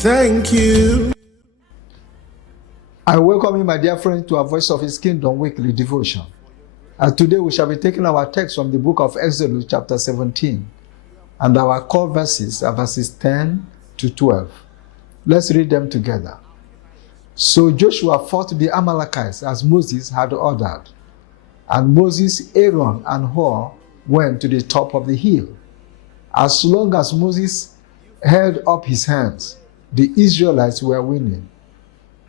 Thank you. I welcome you, my dear friend, to our Voice of His Kingdom weekly devotion. And today we shall be taking our text from the book of Exodus chapter 17. And our core verses are verses 10 to 12. Let's read them together. So Joshua fought the Amalekites as Moses had ordered. And Moses, Aaron, and Hur went to the top of the hill. As long as Moses held up his hands, the Israelites were winning.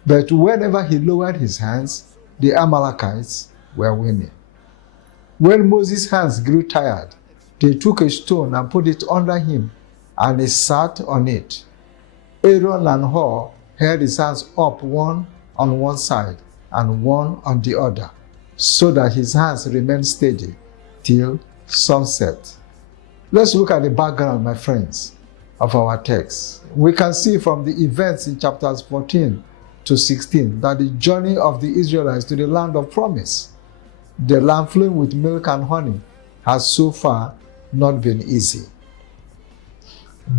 But whenever he lowered his hands, the Amalekites were winning. When Moses' hands grew tired, they took a stone and put it under him, and he sat on it. Aaron and Hur held his hands up, one on one side and one on the other, so that his hands remained steady till sunset. Let's look at the background, my friends, of our text. We can see from the events in chapters 14 to 16 that the journey of the Israelites to the land of promise, the land flowing with milk and honey, has so far not been easy.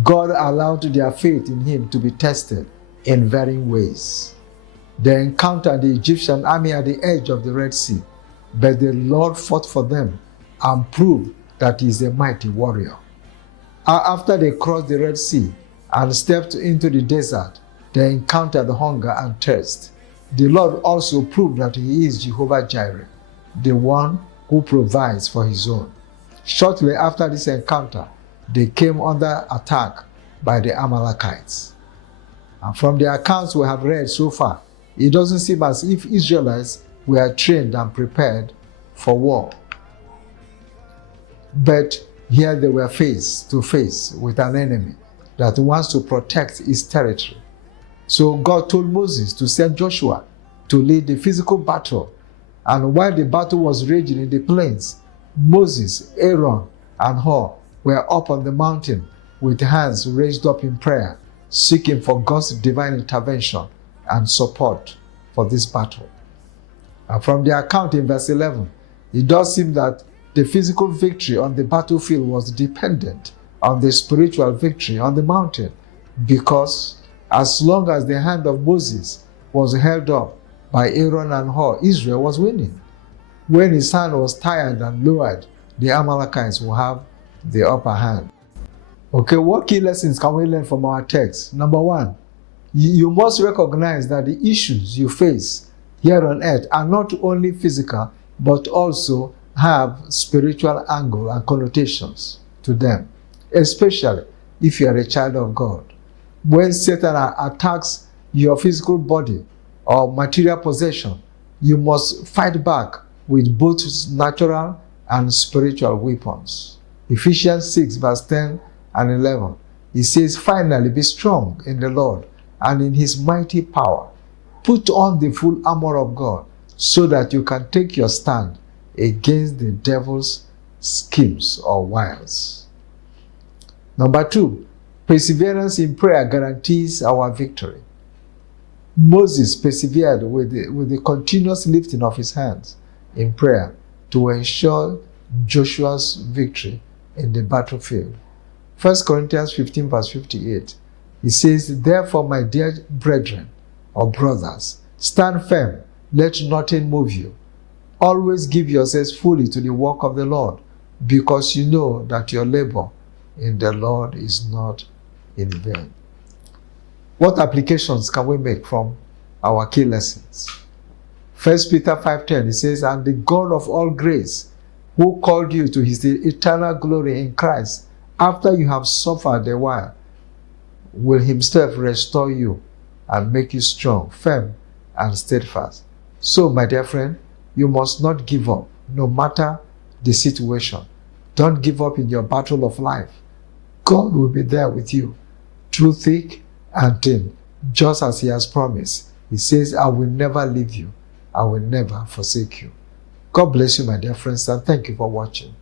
God allowed their faith in him to be tested in varying ways. They encountered the Egyptian army at the edge of the Red Sea, but the Lord fought for them and proved that he is a mighty warrior. After they crossed the Red Sea and stepped into the desert, they encountered hunger and thirst. The Lord also proved that he is Jehovah Jireh, the one who provides for his own. Shortly after this encounter, they came under attack by the Amalekites. And from the accounts we have read so far, it doesn't seem as if Israelites were trained and prepared for war. But here they were face to face with an enemy that wants to protect his territory. So God told Moses to send Joshua to lead the physical battle. And while the battle was raging in the plains, Moses, Aaron, and Hur were up on the mountain with hands raised up in prayer, seeking for God's divine intervention and support for this battle. And from the account in verse 11, it does seem that the physical victory on the battlefield was dependent on the spiritual victory on the mountain, because as long as the hand of Moses was held up by Aaron and Hur, Israel was winning. When his hand was tired and lowered, the Amalekites will have the upper hand. Okay, what key lessons can we learn from our text? Number one, you must recognize that the issues you face here on earth are not only physical, but also have spiritual angle and connotations to them, especially if you are a child of God. When Satan attacks your physical body or material possession, you must fight back with both natural and spiritual weapons. Ephesians 6 verse 10 and 11, it says, "Finally be strong in the Lord and in his mighty power. Put on the full armor of God so that you can take your stand against the devil's schemes or wiles." Number two, perseverance in prayer guarantees our victory. Moses persevered with the continuous lifting of his hands in prayer to ensure Joshua's victory in the battlefield. 1 Corinthians 15 verse 58, it says, "Therefore, my dear brethren or brothers, stand firm, let nothing move you. Always give yourselves fully to the work of the Lord, because you know that your labor in the Lord is not in vain." What applications can we make from our key lessons? 1 Peter 5:10, it says, "And the God of all grace, who called you to his eternal glory in Christ, after you have suffered a while, will himself restore you and make you strong, firm, and steadfast." So, my dear friend, you must not give up, no matter the situation. Don't give up in your battle of life. God will be there with you through thick and thin, just as he has promised. He says, "I will never leave you. I will never forsake you." God bless you, my dear friends, and thank you for watching.